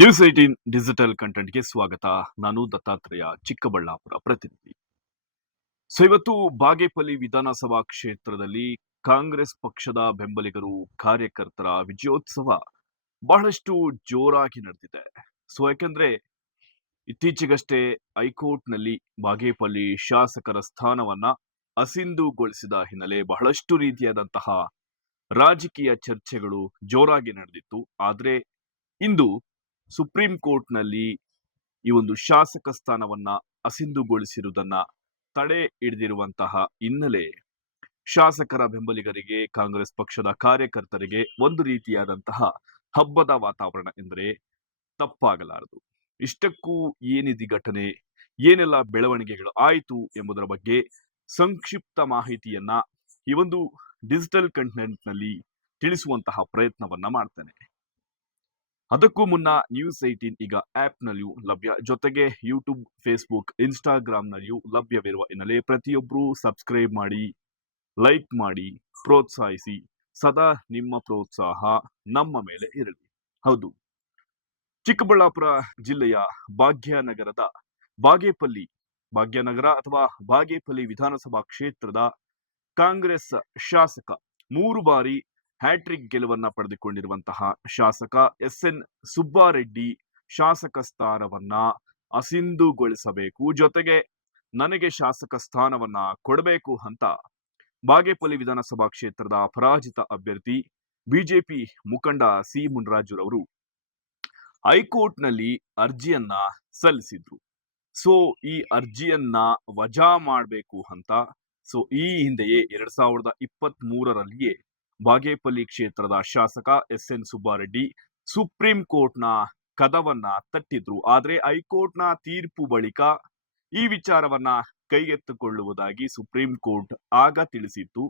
News 18 digital ಕಂಟೆಂಟ್ಗೆ ಸ್ವಾಗತ. ನಾನು ದತ್ತಾತ್ರೇಯ, ಚಿಕ್ಕಬಳ್ಳಾಪುರ ಪ್ರತಿನಿಧಿ. ಇವತ್ತು ಬಾಗೇಪಲ್ಲಿ ವಿಧಾನಸಭಾ ಕ್ಷೇತ್ರದಲ್ಲಿ ಕಾಂಗ್ರೆಸ್ ಪಕ್ಷದ ಬೆಂಬಲಿಗರು ಕಾರ್ಯಕರ್ತರ ವಿಜಯೋತ್ಸವ ಬಹಳಷ್ಟು ಜೋರಾಗಿ ನಡೆದಿದೆ. ಯಾಕೆಂದ್ರೆ ಇತ್ತೀಚೆಗಷ್ಟೇ ಹೈಕೋರ್ಟ್ನಲ್ಲಿ ಬಾಗೇಪಲ್ಲಿ ಶಾಸಕರ ಸ್ಥಾನವನ್ನ ಅಸಿಂಧುಗೊಳಿಸಿದ ಹಿನ್ನೆಲೆ ಬಹಳಷ್ಟು ರೀತಿಯಾದಂತಹ ರಾಜಕೀಯ ಚರ್ಚೆಗಳು ಜೋರಾಗಿ ನಡೆದಿತ್ತು. ಆದ್ರೆ ಇಂದು ಸುಪ್ರೀಂ ಕೋರ್ಟ್ನಲ್ಲಿ ಈ ಒಂದು ಶಾಸಕ ಸ್ಥಾನವನ್ನ ಅಸಿಂಧುಗೊಳಿಸಿರುವುದನ್ನ ತಡೆ ಹಿಡಿದಿರುವಂತಹ ಹಿನ್ನೆಲೆ ಶಾಸಕರ ಬೆಂಬಲಿಗರಿಗೆ, ಕಾಂಗ್ರೆಸ್ ಪಕ್ಷದ ಕಾರ್ಯಕರ್ತರಿಗೆ ಒಂದು ರೀತಿಯಾದಂತಹ ಹಬ್ಬದ ವಾತಾವರಣ ಎಂದರೆ ತಪ್ಪಾಗಲಾರದು. ಇಷ್ಟಕ್ಕೂ ಏನಿದೆ ಘಟನೆ, ಏನೆಲ್ಲ ಬೆಳವಣಿಗೆಗಳು ಆಯಿತು ಎಂಬುದರ ಬಗ್ಗೆ ಸಂಕ್ಷಿಪ್ತ ಮಾಹಿತಿಯನ್ನ ಈ ಒಂದು ಡಿಜಿಟಲ್ ಕಂಟೆಂಟ್ ನಲ್ಲಿ ತಿಳಿಸುವಂತಹ ಪ್ರಯತ್ನವನ್ನ ಮಾಡ್ತೇನೆ. ಅದಕ್ಕೂ ಮುನ್ನ ನ್ಯೂಸ್ 18 ಈಗ ಆಪ್ ನಲ್ಲಿಯೂ ಲಭ್ಯ, ಜೊತೆಗೆ ಯೂಟ್ಯೂಬ್, ಫೇಸ್ಬುಕ್, ಇನ್ಸ್ಟಾಗ್ರಾಮ್ ನಲ್ಲಿಯೂ ಲಭ್ಯವಿರುವ ಹಿನ್ನೆಲೆ ಪ್ರತಿಯೊಬ್ಬರು ಸಬ್ಸ್ಕ್ರೈಬ್ ಮಾಡಿ, ಲೈಕ್ ಮಾಡಿ, ಪ್ರೋತ್ಸಾಹಿಸಿ. ಸದಾ ನಿಮ್ಮ ಪ್ರೋತ್ಸಾಹ ನಮ್ಮ ಮೇಲೆ ಇರಲಿ. ಹೌದು, ಚಿಕ್ಕಬಳ್ಳಾಪುರ ಜಿಲ್ಲೆಯ ಭಾಗ್ಯನಗರದ ಭಾಗ್ಯನಗರ ಅಥವಾ ಬಾಗೇಪಲ್ಲಿ ವಿಧಾನಸಭಾ ಕ್ಷೇತ್ರದ ಕಾಂಗ್ರೆಸ್ ಶಾಸಕ, 3 ಬಾರಿ ಹ್ಯಾಟ್ರಿಕ್ ಗೆಲುವನ್ನ ಪಡೆದುಕೊಂಡಿರುವಂತಹ ಶಾಸಕ SN ಸುಬ್ಬಾರೆಡ್ಡಿ ಶಾಸಕ ಸ್ಥಾನವನ್ನ ಅಸಿಂಧುಗೊಳಿಸಬೇಕು, ಜೊತೆಗೆ ನನಗೆ ಶಾಸಕ ಸ್ಥಾನವನ್ನ ಕೊಡಬೇಕು ಅಂತ ಬಾಗೇಪಲ್ಲಿ ವಿಧಾನಸಭಾ ಕ್ಷೇತ್ರದ ಪರಾಜಿತ ಅಭ್ಯರ್ಥಿ ಬಿಜೆಪಿ ಮುಖಂಡ ಸಿ ಮುನ್ರಾಜುರವರು ಹೈಕೋರ್ಟ್ನಲ್ಲಿ ಅರ್ಜಿಯನ್ನ ಸಲ್ಲಿಸಿದ್ರು. ಈ ಅರ್ಜಿಯನ್ನ ವಜಾ ಮಾಡಬೇಕು ಅಂತ ಈ ಹಿಂದೆಯೇ 2023ರಲ್ಲಿಯೇ ಬಾಗೇಪಲ್ಲಿ ಕ್ಷೇತ್ರದ ಶಾಸಕ SN ಸುಬ್ಬಾರೆಡ್ಡಿ ಸುಪ್ರೀಂ ಕೋರ್ಟ್ನ ಕದವನ್ನ ತಟ್ಟಿದ್ರು. ಆದ್ರೆ ಹೈಕೋರ್ಟ್ನ ತೀರ್ಪು ಬಳಿಕ ಈ ವಿಚಾರವನ್ನ ಕೈಗೆತ್ತಿಕೊಳ್ಳುವುದಾಗಿ ಸುಪ್ರೀಂ ಕೋರ್ಟ್ ಆಗ ತಿಳಿಸಿತ್ತು.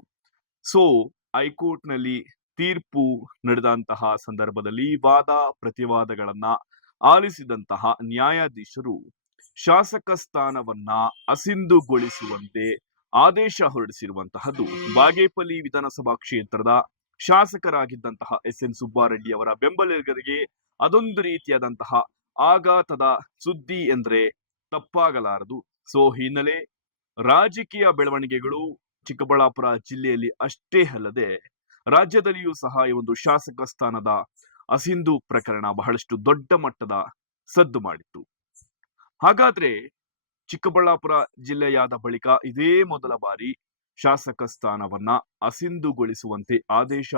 ಹೈಕೋರ್ಟ್ನಲ್ಲಿ ತೀರ್ಪು ನಡೆದಂತಹ ಸಂದರ್ಭದಲ್ಲಿ ವಾದ ಪ್ರತಿವಾದಗಳನ್ನ ಆಲಿಸಿದಂತಹ ನ್ಯಾಯಾಧೀಶರು ಶಾಸಕ ಸ್ಥಾನವನ್ನ ಅಸಿಂಧುಗೊಳಿಸುವಂತೆ ಆದೇಶ ಹೊರಡಿಸಿರುವಂತಹದ್ದು ಬಾಗೇಪಲ್ಲಿ ವಿಧಾನಸಭಾ ಕ್ಷೇತ್ರದ ಶಾಸಕರಾಗಿದ್ದಂತಹ SN ಸುಬ್ಬಾರೆಡ್ಡಿ ಅವರ ಬೆಂಬಲಿಗರಿಗೆ ಅದೊಂದು ರೀತಿಯಾದಂತಹ ಆಘಾತದ ಸುದ್ದಿ ಎಂದ್ರೆ ತಪ್ಪಾಗಲಾರದು. ಹಿನ್ನೆಲೆ ರಾಜಕೀಯ ಬೆಳವಣಿಗೆಗಳು ಚಿಕ್ಕಬಳ್ಳಾಪುರ ಜಿಲ್ಲೆಯಲ್ಲಿ ಅಷ್ಟೇ ಅಲ್ಲದೆ ರಾಜ್ಯದಲ್ಲಿಯೂ ಸಹ ಈ ಒಂದು ಶಾಸಕ ಸ್ಥಾನದ ಅಸಿಂಧು ಪ್ರಕರಣ ಬಹಳಷ್ಟು ದೊಡ್ಡ ಮಟ್ಟದ ಸದ್ದು ಮಾಡಿತ್ತು. ಹಾಗಾದ್ರೆ ಚಿಕ್ಕಬಳ್ಳಾಪುರ ಜಿಲ್ಲೆಯಾದ ಬಳಿಕ ಇದೇ ಮೊದಲ ಬಾರಿ ಶಾಸಕ ಸ್ಥಾನವನ್ನ ಅಸಿಂಧುಗೊಳಿಸುವಂತೆ ಆದೇಶ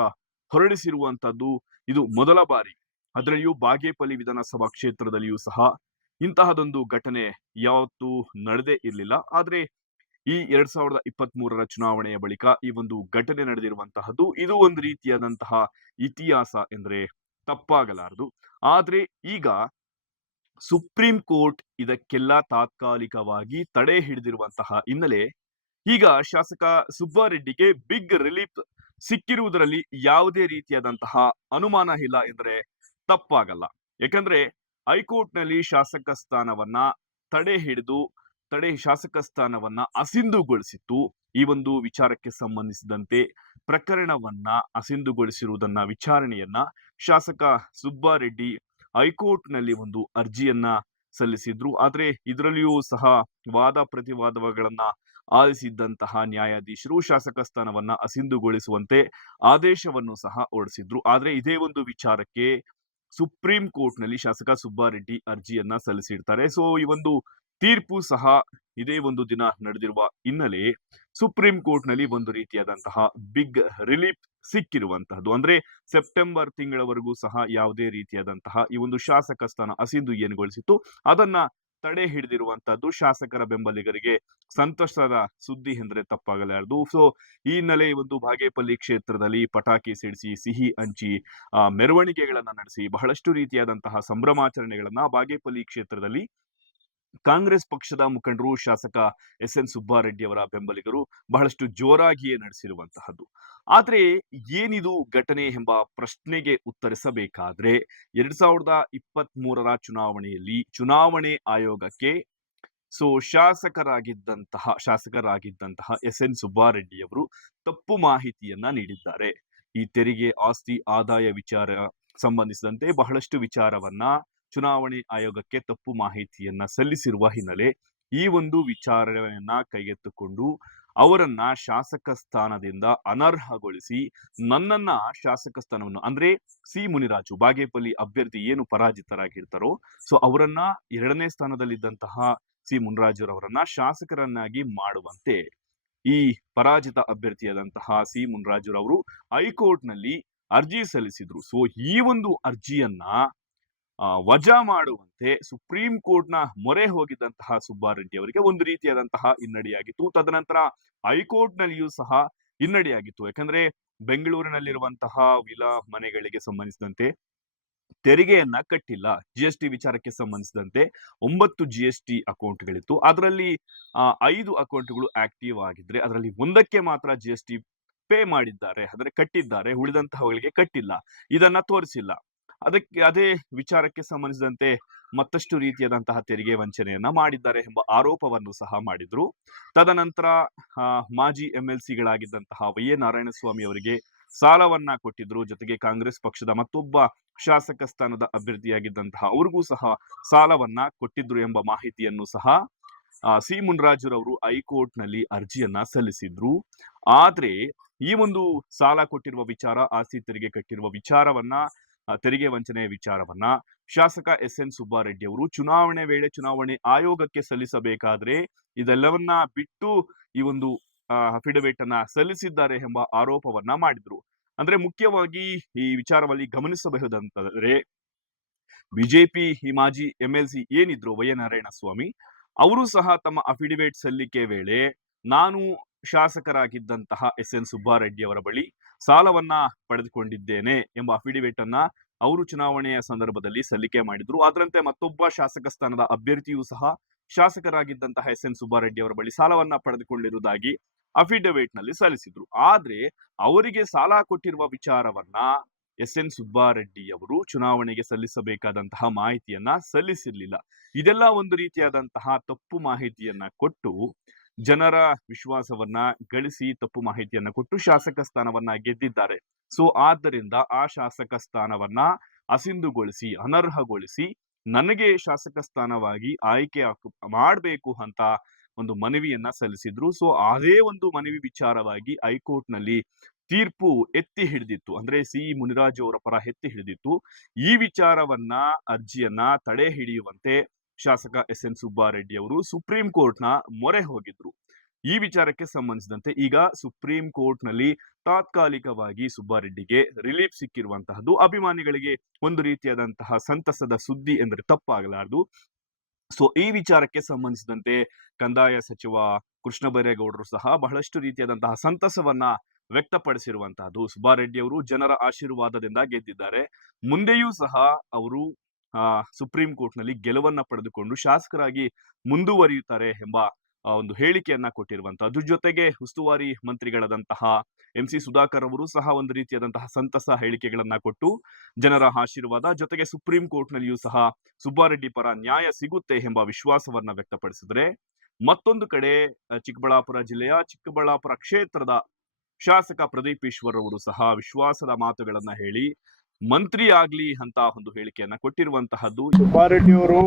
ಹೊರಡಿಸಿರುವಂತದ್ದು ಇದು ಮೊದಲ ಬಾರಿ. ಅದರಲ್ಲಿಯೂ ಬಾಗೇಪಲ್ಲಿ ವಿಧಾನಸಭಾ ಕ್ಷೇತ್ರದಲ್ಲಿಯೂ ಸಹ ಇಂತಹದೊಂದು ಘಟನೆ ಯಾವತ್ತೂ ನಡೆದೇ ಇರಲಿಲ್ಲ. ಆದ್ರೆ ಈ 2023ರ ಚುನಾವಣೆಯ ಬಳಿಕ ಈ ಒಂದು ಘಟನೆ ನಡೆದಿರುವಂತಹದ್ದು ಇದು ಒಂದು ರೀತಿಯಾದಂತಹ ಇತಿಹಾಸ ಎಂದ್ರೆ ತಪ್ಪಾಗಲಾರದು. ಆದ್ರೆ ಈಗ ಸುಪ್ರೀಂ ಕೋರ್ಟ್ ಇದಕ್ಕೆಲ್ಲ ತಾತ್ಕಾಲಿಕವಾಗಿ ತಡೆ ಹಿಡಿದಿರುವಂತಹ ಹಿನ್ನೆಲೆ ಈಗ ಶಾಸಕ ಸುಬ್ಬಾರೆಡ್ಡಿಗೆ ಬಿಗ್ ರಿಲೀಫ್ ಸಿಕ್ಕಿರುವುದರಲ್ಲಿ ಯಾವುದೇ ರೀತಿಯಾದಂತಹ ಅನುಮಾನ ಇಲ್ಲ ಎಂದರೆ ತಪ್ಪಾಗಲ್ಲ. ಯಾಕಂದ್ರೆ ಹೈಕೋರ್ಟ್ ನಲ್ಲಿ ಶಾಸಕ ಸ್ಥಾನವನ್ನ ಶಾಸಕ ಸ್ಥಾನವನ್ನ ಅಸಿಂಧುಗೊಳಿಸಿತ್ತು. ಈ ಒಂದು ವಿಚಾರಕ್ಕೆ ಸಂಬಂಧಿಸಿದಂತೆ ಪ್ರಕರಣವನ್ನ ಅಸಿಂಧುಗೊಳಿಸಿರುವುದನ್ನ ವಿಚಾರಣೆಯನ್ನ ಶಾಸಕ ಸುಬ್ಬಾರೆಡ್ಡಿ ಹೈಕೋರ್ಟ್ ನಲ್ಲಿ ಒಂದು ಅರ್ಜಿಯನ್ನ ಸಲ್ಲಿಸಿದ್ರು. ಆದ್ರೆ ಇದರಲ್ಲಿಯೂ ಸಹ ವಾದ ಪ್ರತಿವಾದಗಳನ್ನ ಆಲಿಸಿದ್ದಂತಹ ನ್ಯಾಯಾಧೀಶರು ಶಾಸಕ ಸ್ಥಾನವನ್ನ ಅಸಿಂಧುಗೊಳಿಸುವಂತೆ ಆದೇಶವನ್ನು ಸಹ ಹೊರಡಿಸಿದ್ರು. ಆದ್ರೆ ಇದೇ ಒಂದು ವಿಚಾರಕ್ಕೆ ಸುಪ್ರೀಂ ಕೋರ್ಟ್ ನಲ್ಲಿ ಶಾಸಕ ಸುಬ್ಬಾರೆಡ್ಡಿ ಅರ್ಜಿಯನ್ನ ಸಲ್ಲಿಸಿರ್ತಾರೆ. ಈ ಒಂದು ತೀರ್ಪು ಸಹ ಇದೇ ಒಂದು ದಿನ ನಡೆದಿರುವ ಹಿನ್ನೆಲೆ ಸುಪ್ರೀಂ ಕೋರ್ಟ್ ನಲ್ಲಿ ಒಂದು ರೀತಿಯಾದಂತಹ ಬಿಗ್ ರಿಲೀಫ್ ಸಿಕ್ಕಿರುವಂತಹದ್ದು. ಅಂದ್ರೆ ಸೆಪ್ಟೆಂಬರ್ ತಿಂಗಳವರೆಗೂ ಸಹ ಯಾವುದೇ ರೀತಿಯಾದಂತಹ ಈ ಒಂದು ಶಾಸಕ ಸ್ಥಾನ ಅಸಿಂಧು ಏನುಗೊಳಿಸಿತ್ತು ಅದನ್ನ ತಡೆ ಹಿಡಿದಿರುವಂತಹದ್ದು ಶಾಸಕರ ಬೆಂಬಲಿಗರಿಗೆ ಸಂತೋಷದ ಸುದ್ದಿ ಎಂದರೆ ತಪ್ಪಾಗಲಾರದು. ಈ ಹಿನ್ನೆಲೆ ಒಂದು ಬಾಗೇಪಲ್ಲಿ ಕ್ಷೇತ್ರದಲ್ಲಿ ಪಟಾಕಿ ಸಿಡಿಸಿ, ಸಿಹಿ ಹಂಚಿ, ಮೆರವಣಿಗೆಗಳನ್ನ ನಡೆಸಿ ಬಹಳಷ್ಟು ರೀತಿಯಾದಂತಹ ಸಂಭ್ರಮಾಚರಣೆಗಳನ್ನ ಬಾಗೇಪಲ್ಲಿ ಕ್ಷೇತ್ರದಲ್ಲಿ ಕಾಂಗ್ರೆಸ್ ಪಕ್ಷದ ಮುಖಂಡರು, ಶಾಸಕ SN ಸುಬ್ಬಾರೆಡ್ಡಿ ಅವರ ಬೆಂಬಲಿಗರು ಬಹಳಷ್ಟು ಜೋರಾಗಿಯೇ ನಡೆಸಿರುವಂತಹದ್ದು. ಆದ್ರೆ ಏನಿದು ಘಟನೆ ಎಂಬ ಪ್ರಶ್ನೆಗೆ ಉತ್ತರಿಸಬೇಕಾದ್ರೆ 2023ರ ಚುನಾವಣೆಯಲ್ಲಿ ಚುನಾವಣೆ ಆಯೋಗಕ್ಕೆ ಶಾಸಕರಾಗಿದ್ದಂತಹ SN ಸುಬ್ಬಾರೆಡ್ಡಿ ಅವರು ತಪ್ಪು ಮಾಹಿತಿಯನ್ನ ನೀಡಿದ್ದಾರೆ. ಈ ತೆರಿಗೆ, ಆಸ್ತಿ, ಆದಾಯ ವಿಚಾರ ಸಂಬಂಧಿಸಿದಂತೆ ಬಹಳಷ್ಟು ವಿಚಾರವನ್ನ ಚುನಾವಣೆ ಆಯೋಗಕ್ಕೆ ತಪ್ಪು ಮಾಹಿತಿಯನ್ನ ಸಲ್ಲಿಸಿರುವ ಹಿನ್ನೆಲೆ ಈ ಒಂದು ವಿಚಾರಣೆಯನ್ನ ಕೈಗೆತ್ತಿಕೊಂಡು ಅವರನ್ನ ಶಾಸಕ ಸ್ಥಾನದಿಂದ ಅನರ್ಹಗೊಳಿಸಿ ನನ್ನನ್ನ ಶಾಸಕ ಸ್ಥಾನವನ್ನು ಅಂದ್ರೆ ಸಿ ಮುನಿರಾಜು ಬಾಗೇಪಲ್ಲಿ ಅಭ್ಯರ್ಥಿ ಏನು ಪರಾಜಿತರಾಗಿರ್ತಾರೋ ಸೊ ಅವರನ್ನ 2ನೇ ಸ್ಥಾನದಲ್ಲಿದ್ದಂತಹ ಸಿ ಮುನಿರಾಜುರವರನ್ನ ಶಾಸಕರನ್ನಾಗಿ ಮಾಡುವಂತೆ ಈ ಪರಾಜಿತ ಅಭ್ಯರ್ಥಿಯಾದಂತಹ ಸಿ ಮುನಿರಾಜುರವರು ಹೈಕೋರ್ಟ್ ನಲ್ಲಿ ಅರ್ಜಿ ಸಲ್ಲಿಸಿದ್ರು. ಸೊ ಈ ಒಂದು ಅರ್ಜಿಯನ್ನ ವಜಾ ಮಾಡುವಂತೆ ಸುಪ್ರೀಂ ಕೋರ್ಟ್ ನ ಮೊರೆ ಹೋಗಿದ್ದಂತಹ ಸುಬ್ಬಾರೆಡ್ಡಿ ಅವರಿಗೆ ಒಂದು ರೀತಿಯಾದಂತಹ ಹಿನ್ನಡೆಯಾಗಿತ್ತು. ತದನಂತರ ಹೈಕೋರ್ಟ್ ನಲ್ಲಿಯೂ ಸಹ ಹಿನ್ನಡೆಯಾಗಿತ್ತು. ಯಾಕಂದ್ರೆ ಬೆಂಗಳೂರಿನಲ್ಲಿರುವಂತಹ ವಿಲಾ ಮನೆಗಳಿಗೆ ಸಂಬಂಧಿಸಿದಂತೆ ತೆರಿಗೆಯನ್ನ ಕಟ್ಟಿಲ್ಲ. GST ವಿಚಾರಕ್ಕೆ ಸಂಬಂಧಿಸಿದಂತೆ 9 GST ಅಕೌಂಟ್ಗಳಿತ್ತು. ಅದರಲ್ಲಿ 5 ಅಕೌಂಟ್ಗಳು ಆಕ್ಟಿವ್ ಆಗಿದ್ರೆ ಅದರಲ್ಲಿ ಒಂದಕ್ಕೆ ಮಾತ್ರ GST ಪೇ ಮಾಡಿದ್ದಾರೆ, ಅಂದ್ರೆ ಕಟ್ಟಿದ್ದಾರೆ, ಉಳಿದಂತಹಗಳಿಗೆ ಕಟ್ಟಿಲ್ಲ. ಇದನ್ನ ತೋರಿಸಿಲ್ಲ. ಅದೇ ವಿಚಾರಕ್ಕೆ ಸಂಬಂಧಿಸಿದಂತೆ ಮತ್ತಷ್ಟು ರೀತಿಯಾದಂತಹ ತೆರಿಗೆ ವಂಚನೆಯನ್ನ ಮಾಡಿದ್ದಾರೆ ಎಂಬ ಆರೋಪವನ್ನು ಸಹ ಮಾಡಿದ್ರು. ತದನಂತರ ಮಾಜಿ MLCಗಳಾಗಿದ್ದಂತಹ ವೈ.ಎ. ನಾರಾಯಣಸ್ವಾಮಿ ಅವರಿಗೆ ಸಾಲವನ್ನ ಕೊಟ್ಟಿದ್ರು. ಜೊತೆಗೆ ಕಾಂಗ್ರೆಸ್ ಪಕ್ಷದ ಮತ್ತೊಬ್ಬ ಶಾಸಕ ಸ್ಥಾನದ ಅಭ್ಯರ್ಥಿಯಾಗಿದ್ದಂತಹ ಅವ್ರಿಗೂ ಸಹ ಸಾಲವನ್ನ ಕೊಟ್ಟಿದ್ರು ಎಂಬ ಮಾಹಿತಿಯನ್ನು ಸಹ ಸಿ ಮುನಿರಾಜುರವರು ಹೈಕೋರ್ಟ್ ನಲ್ಲಿ ಅರ್ಜಿಯನ್ನ ಸಲ್ಲಿಸಿದ್ರು. ಆದ್ರೆ ಈ ಒಂದು ಸಾಲ ಕೊಟ್ಟಿರುವ ವಿಚಾರ, ಆಸ್ತಿ ತೆರಿಗೆ ಕಟ್ಟಿರುವ ವಿಚಾರವನ್ನ, ತೆರಿಗೆ ವಂಚನೆಯ ವಿಚಾರವನ್ನ ಶಾಸಕ SN ಸುಬ್ಬಾರೆಡ್ಡಿ ಅವರು ಚುನಾವಣೆ ವೇಳೆ ಚುನಾವಣೆ ಆಯೋಗಕ್ಕೆ ಸಲ್ಲಿಸಬೇಕಾದ್ರೆ ಇದೆಲ್ಲವನ್ನ ಬಿಟ್ಟು ಈ ಒಂದು ಅಫಿಡವಿಟ್ ಅನ್ನ ಸಲ್ಲಿಸಿದ್ದಾರೆ ಎಂಬ ಆರೋಪವನ್ನ ಮಾಡಿದ್ರು. ಅಂದ್ರೆ ಮುಖ್ಯವಾಗಿ ಈ ವಿಚಾರದಲ್ಲಿ ಗಮನಿಸಬಹುದಂತಂದ್ರೆ ಬಿಜೆಪಿ ಈ ಮಾಜಿ MLC ಏನಿದ್ರು ವೈ.ಎ. ನಾರಾಯಣಸ್ವಾಮಿ ಅವರು ಸಹ ತಮ್ಮ ಅಫಿಡವಿಟ್ ಸಲ್ಲಿಕೆ ವೇಳೆ ನಾನು ಶಾಸಕರಾಗಿದ್ದಂತಹ SN ಸುಬ್ಬಾರೆಡ್ಡಿ ಅವರ ಬಳಿ ಸಾಲವನ್ನ ಪಡೆದುಕೊಂಡಿದ್ದೇನೆ ಎಂಬ ಅಫಿಡವಿಟ್ ಅನ್ನ ಅವರು ಚುನಾವಣೆಯ ಸಂದರ್ಭದಲ್ಲಿ ಸಲ್ಲಿಕೆ ಮಾಡಿದ್ರು. ಅದರಂತೆ ಮತ್ತೊಬ್ಬ ಶಾಸಕ ಸ್ಥಾನದ ಅಭ್ಯರ್ಥಿಯೂ ಸಹ ಶಾಸಕರಾಗಿದ್ದಂತಹ SN ಸುಬ್ಬಾರೆಡ್ಡಿ ಅವರ ಬಳಿ ಸಾಲವನ್ನ ಪಡೆದುಕೊಂಡಿರುವುದಾಗಿ ಅಫಿಡವಿಟ್ ನಲ್ಲಿ ಸಲ್ಲಿಸಿದ್ರು. ಆದ್ರೆ ಅವರಿಗೆ ಸಾಲ ಕೊಟ್ಟಿರುವ ವಿಚಾರವನ್ನ SN ಸುಬ್ಬಾರೆಡ್ಡಿ ಅವರು ಚುನಾವಣೆಗೆ ಸಲ್ಲಿಸಬೇಕಾದಂತಹ ಮಾಹಿತಿಯನ್ನ ಸಲ್ಲಿಸಿರ್ಲಿಲ್ಲ. ಇದೆಲ್ಲ ಒಂದು ರೀತಿಯಾದಂತಹ ತಪ್ಪು ಮಾಹಿತಿಯನ್ನ ಕೊಟ್ಟು ಜನರ ವಿಶ್ವಾಸವನ್ನ ಗಳಿಸಿ ತಪ್ಪು ಮಾಹಿತಿಯನ್ನ ಕೊಟ್ಟು ಶಾಸಕ ಸ್ಥಾನವನ್ನ ಗೆದ್ದಿದ್ದಾರೆ. ಸೊ ಆದ್ದರಿಂದ ಆ ಶಾಸಕ ಸ್ಥಾನವನ್ನ ಅಸಿಂಧುಗೊಳಿಸಿ, ಅನರ್ಹಗೊಳಿಸಿ ನನಗೆ ಶಾಸಕ ಸ್ಥಾನವಾಗಿ ಆಯ್ಕೆ ಮಾಡಬೇಕು ಅಂತ ಒಂದು ಮನವಿಯನ್ನ ಸಲ್ಲಿಸಿದ್ರು. ಸೊ ಅದೇ ಒಂದು ಮನವಿ ವಿಚಾರವಾಗಿ ಹೈಕೋರ್ಟ್ ನಲ್ಲಿ ತೀರ್ಪು ಎತ್ತಿ ಹಿಡಿದಿತ್ತು, ಅಂದ್ರೆ ಸಿ ಮುನಿರಾಜು ಅವರ ಪರ ಎತ್ತಿ ಹಿಡಿದಿತ್ತು. ಈ ವಿಚಾರವನ್ನ ಅರ್ಜಿಯನ್ನ ತಡೆ ಹಿಡಿಯುವಂತೆ ಶಾಸಕ SN ಸುಬ್ಬಾರೆಡ್ಡಿ ಅವರು ಸುಪ್ರೀಂ ಕೋರ್ಟ್ ನ ಮೊರೆ ಹೋಗಿದ್ರು. ಈ ವಿಚಾರಕ್ಕೆ ಸಂಬಂಧಿಸಿದಂತೆ ಈಗ ಸುಪ್ರೀಂ ಕೋರ್ಟ್ ನಲ್ಲಿ ತಾತ್ಕಾಲಿಕವಾಗಿ ಸುಬ್ಬಾರೆಡ್ಡಿಗೆ ರಿಲೀಫ್ ಸಿಕ್ಕಿರುವಂತಹದ್ದು ಅಭಿಮಾನಿಗಳಿಗೆ ಒಂದು ರೀತಿಯಾದಂತಹ ಸಂತಸದ ಸುದ್ದಿ ಎಂದರೆ ತಪ್ಪಾಗಲಾರದು. ಸೊ ಈ ವಿಚಾರಕ್ಕೆ ಸಂಬಂಧಿಸಿದಂತೆ ಕಂದಾಯ ಸಚಿವ ಕೃಷ್ಣ ಬೈರೇಗೌಡರು ಸಹ ಬಹಳಷ್ಟು ರೀತಿಯಾದಂತಹ ಸಂತಸವನ್ನ ವ್ಯಕ್ತಪಡಿಸಿರುವಂತಹದ್ದು. ಸುಬ್ಬಾರೆಡ್ಡಿ ಅವರು ಜನರ ಆಶೀರ್ವಾದದಿಂದ ಗೆದ್ದಿದ್ದಾರೆ. ಮುಂದೆಯೂ ಸಹ ಅವರು ಸುಪ್ರೀಂ ಕೋರ್ಟ್ ನಲ್ಲಿ ಗೆಲುವನ್ನ ಪಡೆದುಕೊಂಡು ಶಾಸಕರಾಗಿ ಮುಂದುವರಿಯುತ್ತಾರೆ ಎಂಬ ಒಂದು ಹೇಳಿಕೆಯನ್ನ ಕೊಟ್ಟಿರುವಂತಹದ್ದು. ಜೊತೆಗೆ ಉಸ್ತುವಾರಿ ಮಂತ್ರಿಗಳಾದಂತಹ MC ಸುಧಾಕರ್ ಅವರು ಸಹ ಒಂದು ರೀತಿಯಾದಂತಹ ಸಂತಸ ಹೇಳಿಕೆಗಳನ್ನ ಕೊಟ್ಟು ಜನರ ಆಶೀರ್ವಾದ, ಜೊತೆಗೆ ಸುಪ್ರೀಂ ಕೋರ್ಟ್ ನಲ್ಲಿಯೂ ಸಹ ಸುಬ್ಬಾರೆಡ್ಡಿ ಪರ ನ್ಯಾಯ ಸಿಗುತ್ತೆ ಎಂಬ ವಿಶ್ವಾಸವನ್ನ ವ್ಯಕ್ತಪಡಿಸಿದ್ರೆ, ಮತ್ತೊಂದು ಕಡೆ ಚಿಕ್ಕಬಳ್ಳಾಪುರ ಜಿಲ್ಲೆಯ ಚಿಕ್ಕಬಳ್ಳಾಪುರ ಕ್ಷೇತ್ರದ ಶಾಸಕ ಪ್ರದೀಪ್ ಈಶ್ವರ್ ಅವರು ಸಹ ವಿಶ್ವಾಸದ ಮಾತುಗಳನ್ನ ಹೇಳಿ ಮಂತ್ರಿ ಆಗ್ಲಿ ಅಂತ ಒಂದು ಹೇಳಿಕೆಯನ್ನ ಕೊಟ್ಟಿರುವಂತಹದ್ದು. ಸುಬ್ಬಾರೆಡ್ಡಿ ಅವರು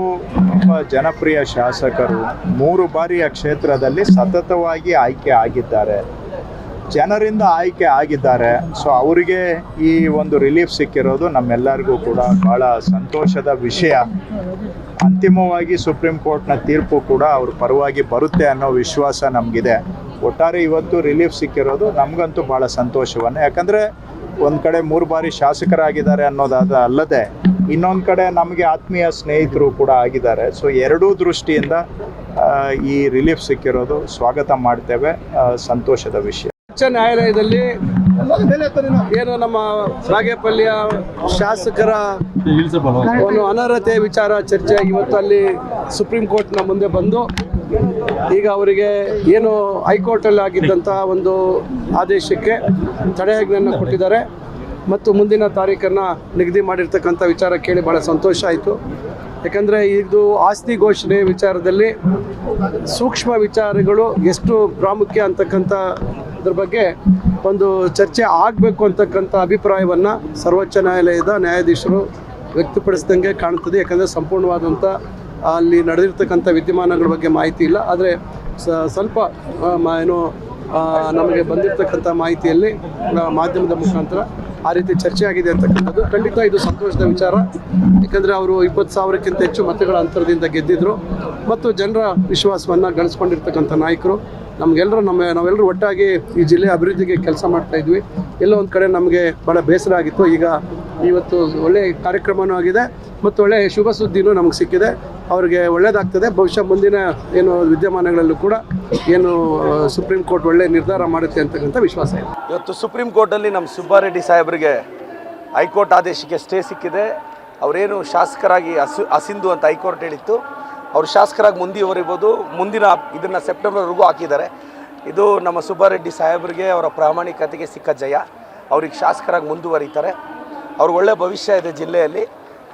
ಒಬ್ಬ ಜನಪ್ರಿಯ ಶಾಸಕರು, 3 ಬಾರಿಯ ಕ್ಷೇತ್ರದಲ್ಲಿ ಸತತವಾಗಿ ಆಯ್ಕೆ ಆಗಿದ್ದಾರೆ, ಜನರಿಂದ ಆಯ್ಕೆ ಆಗಿದ್ದಾರೆ. ಸೊ ಅವರಿಗೆ ಈ ಒಂದು ರಿಲೀಫ್ ಸಿಕ್ಕಿರೋದು ನಮ್ಮೆಲ್ಲರಿಗೂ ಕೂಡ ಬಹಳ ಸಂತೋಷದ ವಿಷಯ. ಅಂತಿಮವಾಗಿ ಸುಪ್ರೀಂ ಕೋರ್ಟ್ನ ತೀರ್ಪು ಕೂಡ ಅವ್ರ ಪರವಾಗಿ ಬರುತ್ತೆ ಅನ್ನೋ ವಿಶ್ವಾಸ ನಮಗಿದೆ. ಒಟ್ಟಾರೆ ಇವತ್ತು ರಿಲೀಫ್ ಸಿಕ್ಕಿರೋದು ನಮಗಂತೂ ಭಾಳ ಸಂತೋಷವನ್ನು, ಯಾಕಂದರೆ ಒಂದು ಕಡೆ 3 ಬಾರಿ ಶಾಸಕರಾಗಿದ್ದಾರೆ ಅನ್ನೋದಾದ ಅಲ್ಲದೆ ಇನ್ನೊಂದು ಕಡೆ ನಮಗೆ ಆತ್ಮೀಯ ಸ್ನೇಹಿತರು ಕೂಡ ಆಗಿದ್ದಾರೆ. ಸೊ ಎರಡೂ ದೃಷ್ಟಿಯಿಂದ ಈ ರಿಲೀಫ್ ಸಿಕ್ಕಿರೋದು ಸ್ವಾಗತ ಮಾಡ್ತೇವೆ, ಸಂತೋಷದ ವಿಷಯ. ಉಚ್ಚ ನ್ಯಾಯಾಲಯದಲ್ಲಿ ಏನು ನಮ್ಮ ಬಾಗೇಪಲ್ಲಿಯ ಶಾಸಕರ ಒಂದು ಅನರ್ಹತೆ ವಿಚಾರ ಚರ್ಚೆ ಇವತ್ತು ಅಲ್ಲಿ ಸುಪ್ರೀಂ ಕೋರ್ಟ್ನ ಮುಂದೆ ಬಂದು ಈಗ ಅವರಿಗೆ ಏನು ಹೈಕೋರ್ಟಲ್ಲಿ ಆಗಿದ್ದಂಥ ಒಂದು ಆದೇಶಕ್ಕೆ ತಡೆಯಾಜ್ಞೆಯನ್ನು ಕೊಟ್ಟಿದ್ದಾರೆ ಮತ್ತು ಮುಂದಿನ ತಾರೀಖನ್ನು ನಿಗದಿ ಮಾಡಿರ್ತಕ್ಕಂಥ ವಿಚಾರ ಕೇಳಿ ಭಾಳ ಸಂತೋಷ ಆಯಿತು. ಯಾಕಂದರೆ ಇದು ಆಸ್ತಿ ಘೋಷಣೆ ವಿಚಾರದಲ್ಲಿ ಸೂಕ್ಷ್ಮ ವಿಚಾರಗಳು ಎಷ್ಟು ಪ್ರಾಮುಖ್ಯ ಅಂತಕ್ಕಂಥದ್ರ ಬಗ್ಗೆ ಒಂದು ಚರ್ಚೆ ಆಗಬೇಕು ಅಂತಕ್ಕಂಥ ಅಭಿಪ್ರಾಯವನ್ನು ಸರ್ವೋಚ್ಚ ನ್ಯಾಯಾಲಯದ ನ್ಯಾಯಾಧೀಶರು ವ್ಯಕ್ತಪಡಿಸಿದಂಗೆ ಕಾಣ್ತದೆ. ಯಾಕಂದರೆ ಸಂಪೂರ್ಣವಾದಂಥ ಅಲ್ಲಿ ನಡೆದಿರ್ತಕ್ಕಂಥ ವಿದ್ಯಮಾನಗಳ ಬಗ್ಗೆ ಮಾಹಿತಿ ಇಲ್ಲ. ಆದರೆ ಸ್ವಲ್ಪ ಏನು ನಮಗೆ ಬಂದಿರತಕ್ಕಂಥ ಮಾಹಿತಿಯಲ್ಲಿ ಮಾಧ್ಯಮದ ಮುಖಾಂತರ ಆ ರೀತಿ ಚರ್ಚೆ ಆಗಿದೆ ಅಂತಕ್ಕಂಥದ್ದು ಖಂಡಿತ ಇದು ಸಂತೋಷದ ವಿಚಾರ. ಯಾಕಂದರೆ ಅವರು 20,000ಕ್ಕಿಂತ ಹೆಚ್ಚು ಮತಗಳ ಅಂತರದಿಂದ ಗೆದ್ದಿದ್ರು ಮತ್ತು ಜನರ ವಿಶ್ವಾಸವನ್ನು ಗಳಿಸ್ಕೊಂಡಿರ್ತಕ್ಕಂಥ ನಾಯಕರು. ನಾವೆಲ್ಲರೂ ಒಟ್ಟಾಗಿ ಈ ಜಿಲ್ಲೆ ಅಭಿವೃದ್ಧಿಗೆ ಕೆಲಸ ಮಾಡ್ತಾ ಇದ್ವಿ. ಎಲ್ಲೋ ಒಂದು ಕಡೆ ನಮಗೆ ಭಾಳ ಬೇಸರ ಆಗಿತ್ತು. ಈಗ ಇವತ್ತು ಒಳ್ಳೆಯ ಕಾರ್ಯಕ್ರಮವೂ ಆಗಿದೆ ಮತ್ತು ಒಳ್ಳೆಯ ಶುಭ ಸುದ್ದಿನೂ ನಮಗೆ ಸಿಕ್ಕಿದೆ. ಅವ್ರಿಗೆ ಒಳ್ಳೆಯದಾಗ್ತದೆ. ಬಹುಶಃ ಮುಂದಿನ ಏನು ವಿದ್ಯಮಾನಗಳಲ್ಲೂ ಕೂಡ ಏನು ಸುಪ್ರೀಂ ಕೋರ್ಟ್ ಒಳ್ಳೆಯ ನಿರ್ಧಾರ ಮಾಡುತ್ತೆ ಅಂತಕ್ಕಂಥ ವಿಶ್ವಾಸ ಇದೆ. ಇವತ್ತು ಸುಪ್ರೀಂ ಕೋರ್ಟಲ್ಲಿ ನಮ್ಮ ಸುಬ್ಬಾರೆಡ್ಡಿ ಸಾಹೇಬರಿಗೆ ಹೈಕೋರ್ಟ್ ಆದೇಶಕ್ಕೆ ಸ್ಟೇ ಸಿಕ್ಕಿದೆ. ಅವರೇನು ಶಾಸಕರಾಗಿ ಅಸಿಂಧು ಅಂತ ಹೈಕೋರ್ಟ್ ಹೇಳಿತ್ತು, ಅವರು ಶಾಸಕರಾಗಿ ಮುಂದುವರಿಬೋದು. ಮುಂದಿನ ಇದನ್ನು ಸೆಪ್ಟೆಂಬರ್ವರೆಗೂ ಹಾಕಿದ್ದಾರೆ. ಇದು ನಮ್ಮ ಸುಬ್ಬಾರೆಡ್ಡಿ ಸಾಹೇಬರಿಗೆ ಅವರ ಪ್ರಾಮಾಣಿಕತೆಗೆ ಸಿಕ್ಕ ಜಯ. ಅವ್ರಿಗೆ ಶಾಸಕರಾಗಿ ಮುಂದುವರಿತಾರೆ. ಅವ್ರ ಒಳ್ಳೆ ಭವಿಷ್ಯ ಇದೆ ಜಿಲ್ಲೆಯಲ್ಲಿ.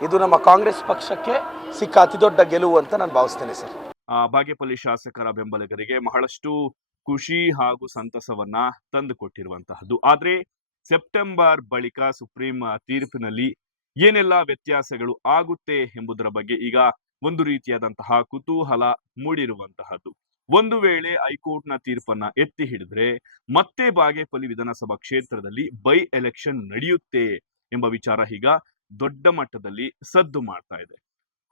ಇದು ನಮ್ಮ ಕಾಂಗ್ರೆಸ್ ಪಕ್ಷಕ್ಕೆ ಸಿಕ್ಕ ಅತಿ ದೊಡ್ಡ ಗೆಲುವು ಅಂತ ನಾನು ಭಾವಿಸ್ತೇನೆ ಸರ್. ಬಾಗೇಪಲ್ಲಿ ಶಾಸಕರ ಬೆಂಬಲಿಗರಿಗೆ ಬಹಳಷ್ಟು ಖುಷಿ ಹಾಗೂ ಸಂತಸವನ್ನ ತಂದುಕೊಟ್ಟಿರುವಂತಹದ್ದು. ಆದ್ರೆ ಸೆಪ್ಟೆಂಬರ್ ಬಳಿಕ ಸುಪ್ರೀಂ ತೀರ್ಪಿನಲ್ಲಿ ಏನೆಲ್ಲ ವ್ಯತ್ಯಾಸಗಳು ಆಗುತ್ತೆ ಎಂಬುದರ ಬಗ್ಗೆ ಈಗ ಒಂದು ರೀತಿಯಾದಂತಹ ಕುತೂಹಲ ಮೂಡಿರುವಂತಹದ್ದು. ಒಂದು ವೇಳೆ ಹೈಕೋರ್ಟ್ನ ತೀರ್ಪನ್ನ ಎತ್ತಿ ಹಿಡಿದ್ರೆ ಮತ್ತೆ ಬಾಗೇಪಲ್ಲಿ ವಿಧಾನಸಭಾ ಕ್ಷೇತ್ರದಲ್ಲಿ ಬೈ ಎಲೆಕ್ಷನ್ ನಡೆಯುತ್ತೆ ಎಂಬ ವಿಚಾರ ಈಗ ದೊಡ್ಡ ಮಟ್ಟದಲ್ಲಿ ಸದ್ದು ಮಾಡ್ತಾ ಇದೆ.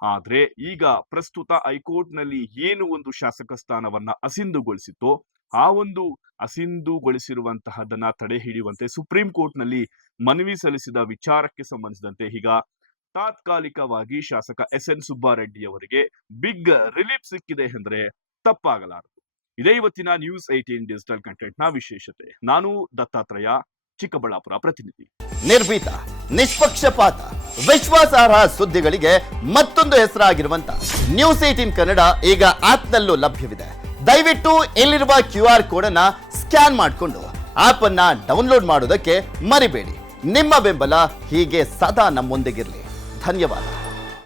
ಆದ್ರೆ ಈಗ ಪ್ರಸ್ತುತ ಹೈಕೋರ್ಟ್ ನಲ್ಲಿ ಏನು ಒಂದು ಶಾಸಕ ಸ್ಥಾನವನ್ನ ಅಸಿಂಧುಗೊಳಿಸಿತ್ತೋ ಆ ಒಂದು ಅಸಿಂಧುಗೊಳಿಸಿರುವಂತಹದನ್ನ ತಡೆ ಹಿಡಿಯುವಂತೆ ಸುಪ್ರೀಂ ಕೋರ್ಟ್ ನಲ್ಲಿ ಮನವಿ ಸಲ್ಲಿಸಿದ ವಿಚಾರಕ್ಕೆ ಸಂಬಂಧಿಸಿದಂತೆ ಈಗ ತಾತ್ಕಾಲಿಕವಾಗಿ ಶಾಸಕ ಎಸ್.ಎನ್. ಸುಬ್ಬಾರೆಡ್ಡಿ ಅವರಿಗೆ ಬಿಗ್ ರಿಲೀಫ್ ಸಿಕ್ಕಿದೆ ಎಂದ್ರೆ ತಪ್ಪಾಗಲಾರದು. ಇದೇ ಇವತ್ತಿನ ನ್ಯೂಸ್ 18 ಡಿಜಿಟಲ್ ಕಂಟೆಂಟ್ ನ ವಿಶೇಷತೆ. ನಾನು ದತ್ತಾತ್ರೇಯ, ಚಿಕ್ಕಬಳ್ಳಾಪುರ ಪ್ರತಿನಿಧಿ. ನಿರ್ಭೀತ, ನಿಷ್ಪಕ್ಷಪಾತ, ವಿಶ್ವಾಸಾರ್ಹ ಸುದ್ದಿಗಳಿಗೆ ಮತ್ತೊಂದು ಹೆಸರಾಗಿರುವಂತ ನ್ಯೂಸ್ 18 ಕನ್ನಡ ಈಗ ಆಪ್ನಲ್ಲೂ ಲಭ್ಯವಿದೆ. ದಯವಿಟ್ಟು ಇಲ್ಲಿರುವ QR ಕೋಡ್ ಅನ್ನ ಸ್ಕ್ಯಾನ್ ಮಾಡಿಕೊಂಡು ಆಪ್ ಅನ್ನ ಡೌನ್ಲೋಡ್ ಮಾಡೋದಕ್ಕೆ ಮರಿಬೇಡಿ. ನಿಮ್ಮ ಬೆಂಬಲ ಹೀಗೆ ಸದಾ ನಮ್ಮೊಂದಿಗಿರಲಿ. ಧನ್ಯವಾದ.